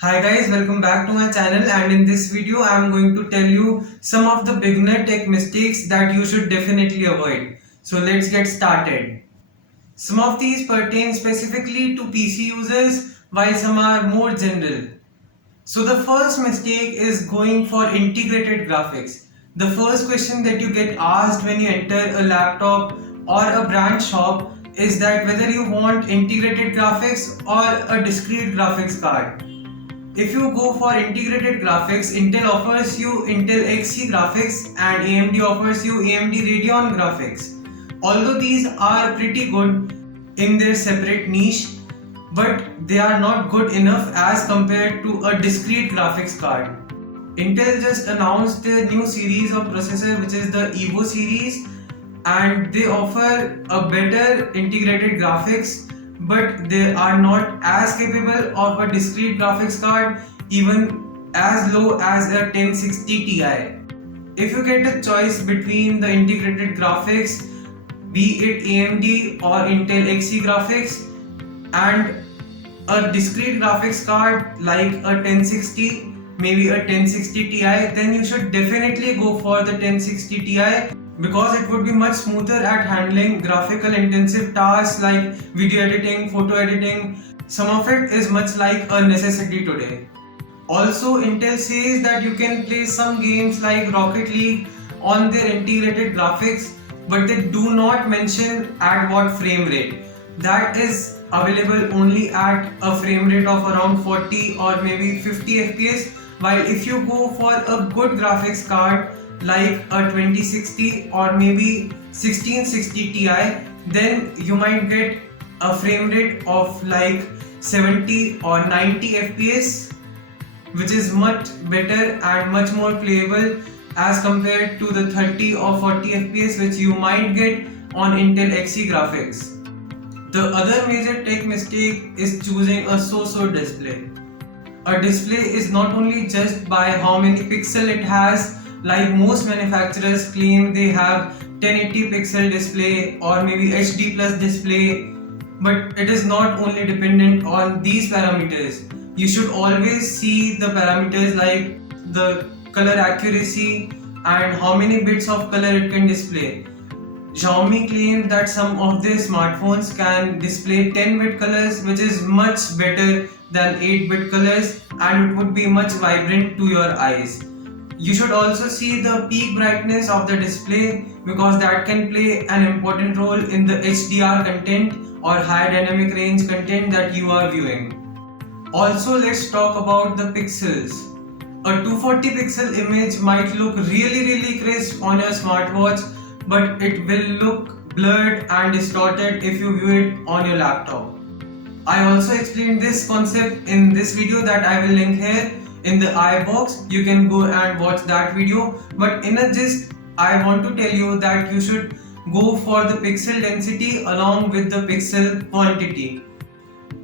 Hi guys, welcome back to my channel, and in this video I am going to tell you some of the beginner tech mistakes that you should definitely avoid. So let's get started. Some of these pertain specifically to PC users while some are more general. So the first mistake is going for integrated graphics. The first question that you get asked when you enter a laptop or a brand shop is that whether you want integrated graphics or a discrete graphics card. If you go for integrated graphics, Intel offers you Intel Xe graphics and AMD offers you AMD Radeon graphics. Although these are pretty good in their separate niche, but they are not good enough as compared to a discrete graphics card. Intel just announced their new series of processor, which is the Evo series, and they offer a better integrated graphics, but they are not as capable of a discrete graphics card, even as low as a 1060 Ti. If you get a choice between the integrated graphics, be it AMD or Intel Xe graphics, and a discrete graphics card like a 1060, maybe a 1060 Ti, then you should definitely go for the 1060 Ti because it would be much smoother at handling graphical intensive tasks like video editing, photo editing. Some of it is much like a necessity today. Also, Intel says that you can play some games like Rocket League on their integrated graphics, but they do not mention at what frame rate. That is available only at a frame rate of around 40 or maybe 50 FPS. While if you go for a good graphics card like a 2060 or maybe 1660 Ti, then you might get a frame rate of like 70 or 90 FPS, which is much better and much more playable as compared to the 30 or 40 FPS which you might get on Intel Xe graphics. The other major tech mistake is choosing a so-so display. A display is not only judged by how many pixels it has, like most manufacturers claim they have 1080 pixel display or maybe HD plus display, but it is not only dependent on these parameters. You should always see the parameters like the color accuracy and how many bits of color it can display. Xiaomi claims that some of their smartphones can display 10-bit colors, which is much better than 8-bit colors, and it would be much vibrant to your eyes. You should also see the peak brightness of the display because that can play an important role in the HDR content or high dynamic range content that you are viewing. Also, let's talk about the pixels. A 240 pixel image might look really crisp on your smartwatch, but it will look blurred and distorted if you view it on your laptop. I also explained this concept in this video that I will link here in the I box. You can go and watch that video, but in a gist, I want to tell you that you should go for the pixel density along with the pixel quantity.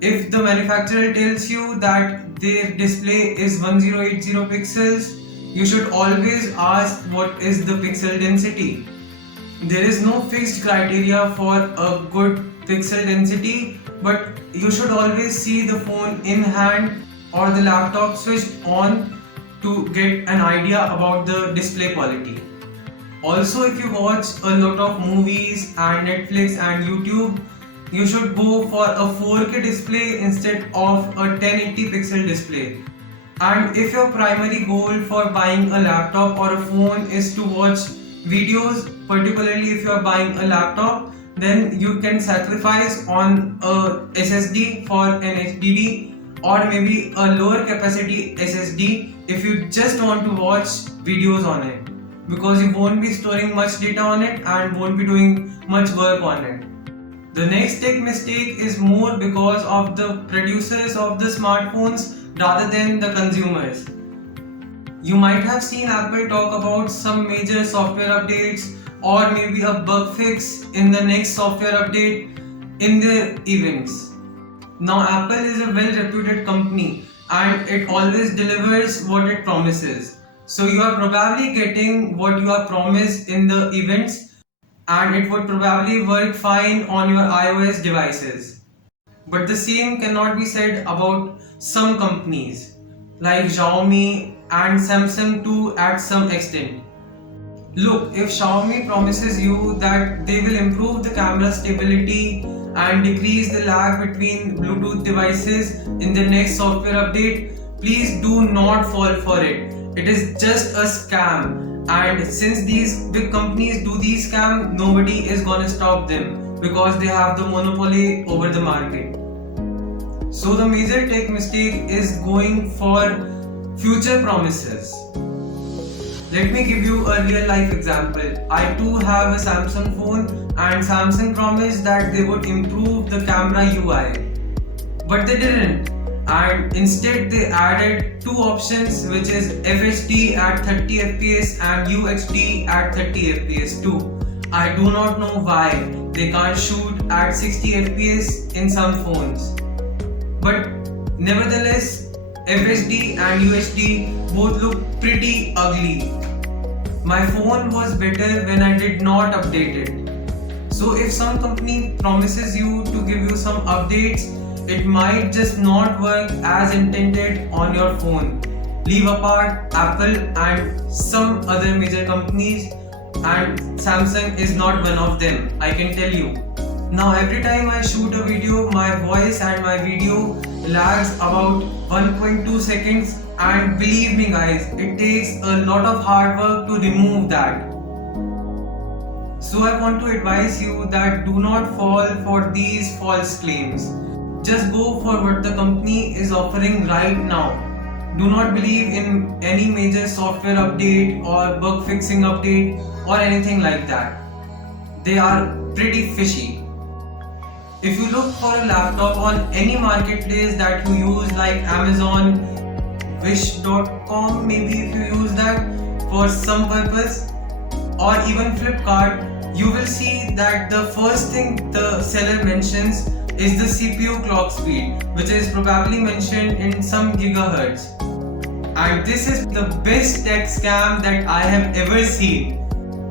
If the manufacturer tells you that their display is 1080 pixels, you should always ask what is the pixel density. There is no fixed criteria for a good pixel density, but you should always see the phone in hand or the laptop switched on to get an idea about the display quality. Also, if you watch a lot of movies and Netflix and YouTube, you should go for a 4K display instead of a 1080 pixel display. And if your primary goal for buying a laptop or a phone is to watch videos, particularly if you are buying a laptop, then you can sacrifice on a SSD for an HDD or maybe a lower capacity SSD if you just want to watch videos on it, because you won't be storing much data on it and won't be doing much work on it. The next tech mistake is more because of the producers of the smartphones rather than the consumers. You might have seen Apple talk about some major software updates or maybe a bug fix in the next software update in their events. Now, Apple is a well-reputed company and it always delivers what it promises. So you are probably getting what you are promised in the events, and it would probably work fine on your iOS devices. But the same cannot be said about some companies. like Xiaomi and Samsung too at some extent. Look, if Xiaomi promises you that they will improve the camera stability and decrease the lag between Bluetooth devices in the next software update, please do not fall for it. It is just a scam, and since these big companies do these scams, nobody is gonna stop them because they have the monopoly over the market. So the major tech mistake is going for future promises. Let me give you a real life example. I too have a Samsung phone and Samsung promised that they would improve the camera UI. But they didn't. And instead they added two options, which is FHD at 30 fps and UHD at 30 fps too. I do not know why they can't shoot at 60 fps in some phones. But nevertheless, FHD and UHD both look pretty ugly. My phone was better when I did not update it. So if some company promises you to give you some updates, it might just not work as intended on your phone. Leave apart Apple and some other major companies, and Samsung is not one of them, I can tell you. Now every time I shoot a video, my voice and my video lags about 1.2 seconds, and believe me guys, it takes a lot of hard work to remove that. So I want to advise you that do not fall for these false claims. Just go for what the company is offering right now. Do not believe in any major software update or bug fixing update or anything like that. They are pretty fishy. If you look for a laptop on any marketplace that you use like Amazon, Wish.com, maybe if you use that for some purpose, or even Flipkart, you will see that the first thing the seller mentions is the CPU clock speed, which is probably mentioned in some gigahertz. And this is the best tech scam that I have ever seen.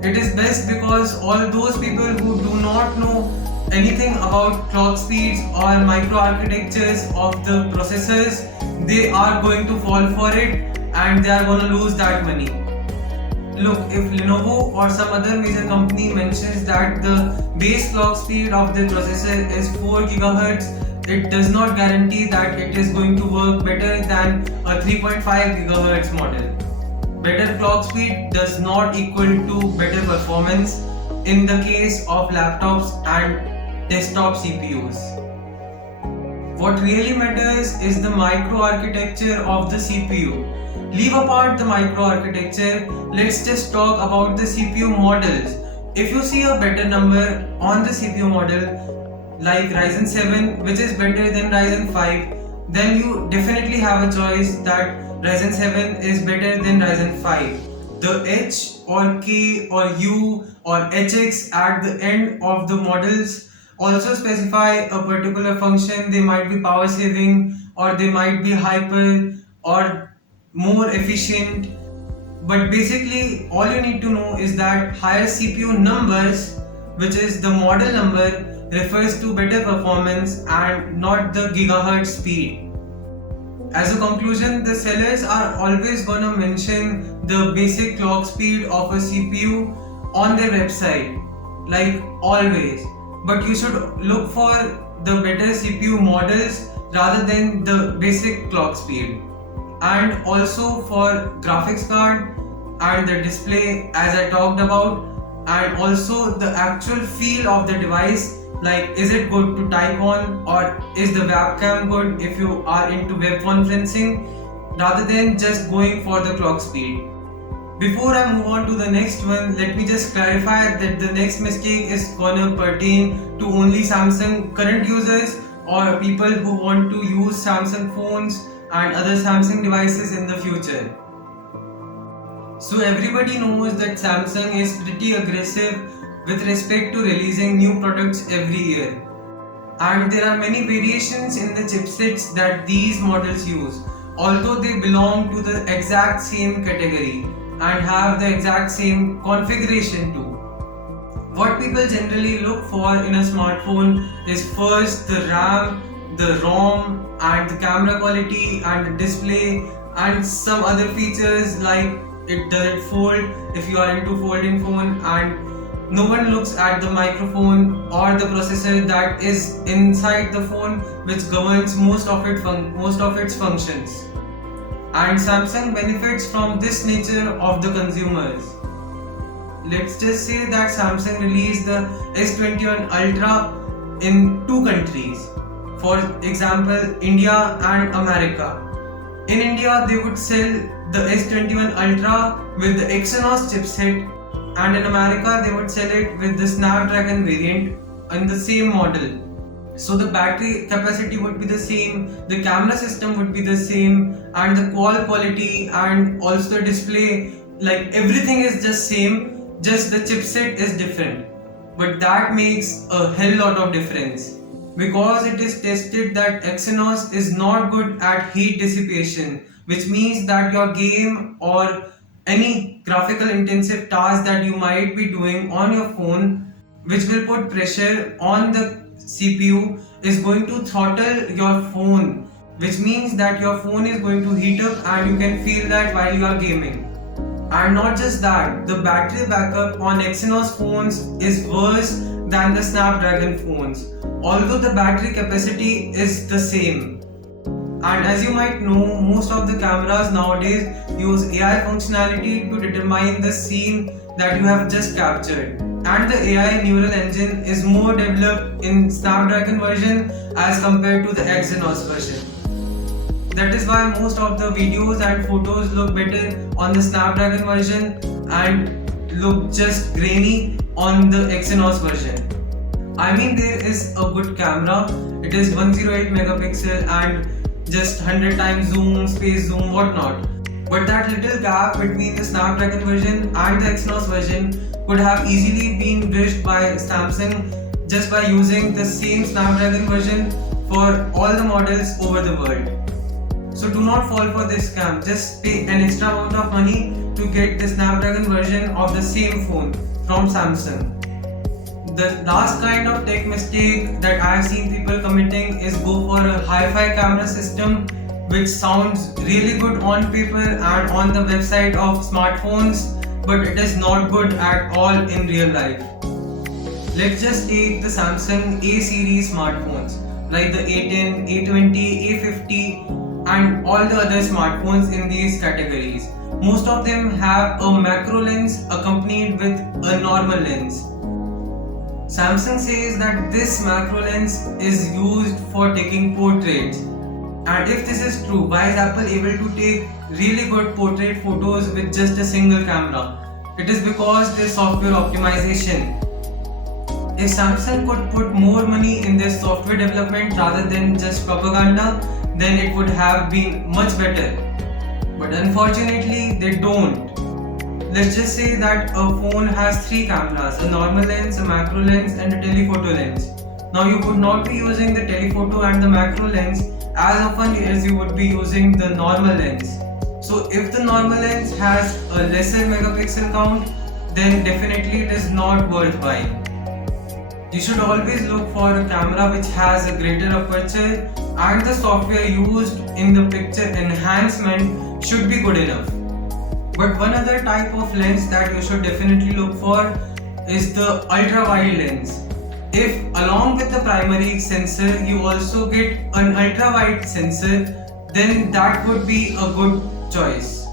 It is best because all those people who do not know anything about clock speeds or microarchitectures of the processors, they are going to fall for it and they are going to lose that money. Look, if Lenovo or some other major company mentions that the base clock speed of the processor is 4 GHz, it does not guarantee that it is going to work better than a 3.5 GHz model. Better clock speed does not equal to better performance in the case of laptops and desktop CPUs. What really matters is the microarchitecture of the CPU. Leave apart the microarchitecture, let's just talk about the CPU models. If you see a better number on the CPU model like Ryzen 7, which is better than Ryzen 5, then you definitely have a choice that Ryzen 7 is better than Ryzen 5. The H or K or U or HX at the end of the models also specify a particular function. They might be power saving, or they might be hyper or more efficient. But basically all you need to know is that higher CPU numbers, which is the model number, refers to better performance and not the gigahertz speed. As a conclusion, the sellers are always gonna mention the basic clock speed of a CPU on their website, like always. But you should look for the better CPU models rather than the basic clock speed. And also for graphics card and the display, as I talked about, and also the actual feel of the device, like is it good to type on, or is the webcam good if you are into web conferencing, rather than just going for the clock speed. Before I move on to the next one, let me just clarify that the next mistake is gonna pertain to only Samsung current users or people who want to use Samsung phones and other Samsung devices in the future. So everybody knows that Samsung is pretty aggressive with respect to releasing new products every year. And there are many variations in the chipsets that these models use, although they belong to the exact same category and have the exact same configuration too. What people generally look for in a smartphone is first the RAM, the ROM and the camera quality and the display and some other features like it doesn't fold if you are into folding phone, and no one looks at the microphone or the processor that is inside the phone, which governs most of its functions. And Samsung benefits from this nature of the consumers. Let's just say that Samsung released the S21 Ultra in two countries, for example India and America. In India they would sell the S21 Ultra with the Exynos chipset, and in America they would sell it with the Snapdragon variant in the same model. So the battery capacity would be the same, the camera system would be the same, and the call quality and also the display, like everything is just same, just the chipset is different. But that makes a hell lot of difference, because it is tested that Exynos is not good at heat dissipation, which means that your game or any graphical intensive task that you might be doing on your phone, which will put pressure on the CPU, is going to throttle your phone, which means that your phone is going to heat up and you can feel that while you are gaming. And not just that, the battery backup on Exynos phones is worse than the Snapdragon phones, although the battery capacity is the same. And as you might know, most of the cameras nowadays use AI functionality to determine the scene that you have just captured. And the AI neural engine is more developed in Snapdragon version as compared to the Exynos version. That is why most of the videos and photos look better on the Snapdragon version and look just grainy on the Exynos version. I mean, there is a good camera. It is 108 megapixel and just 100 times zoom, space zoom, whatnot. But that little gap between the Snapdragon version and the Exynos version could have easily been bridged by Samsung just by using the same Snapdragon version for all the models over the world. So do not fall for this scam. Just pay an extra amount of money to get the Snapdragon version of the same phone from Samsung. The last kind of tech mistake that I have seen people committing is go for a hi-fi camera system, which sounds really good on paper and on the website of smartphones, but it is not good at all in real life. Let's just take the Samsung A series smartphones like the A10, A20, A50 and all the other smartphones in these categories. Most of them have a macro lens accompanied with a normal lens. Samsung says that this macro lens is used for taking portraits. And if this is true, why is Apple able to take really good portrait photos with just a single camera? It is because their software optimization. If Samsung could put more money in their software development rather than just propaganda, then it would have been much better. But unfortunately, they don't. Let's just say that a phone has three cameras, a normal lens, a macro lens and a telephoto lens. Now you would not be using the telephoto and the macro lens as often as you would be using the normal lens. So if the normal lens has a lesser megapixel count, then definitely it is not worth buying. You should always look for a camera which has a greater aperture, and the software used in the picture enhancement should be good enough. But one other type of lens that you should definitely look for is the ultra wide lens. If along with the primary sensor you also get an ultra wide sensor, then that would be a good choice.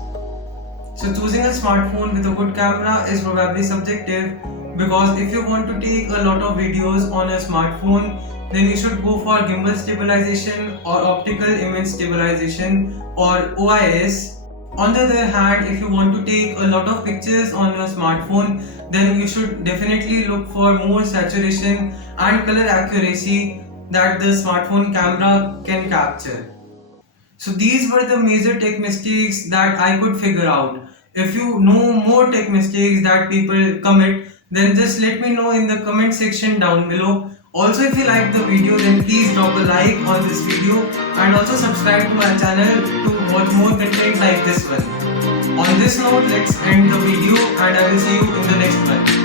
So choosing a smartphone with a good camera is probably subjective, because if you want to take a lot of videos on a smartphone, then you should go for gimbal stabilization or optical image stabilization or OIS. On the other hand, if you want to take a lot of pictures on your smartphone, then you should definitely look for more saturation and color accuracy that the smartphone camera can capture. So these were the major tech mistakes that I could figure out. If you know more tech mistakes that people commit, then just let me know in the comment section down below. Also, if you liked the video, then please drop a like on this video and also subscribe to my channel to watch more content like this one. On this note, let's end the video and I will see you in the next one.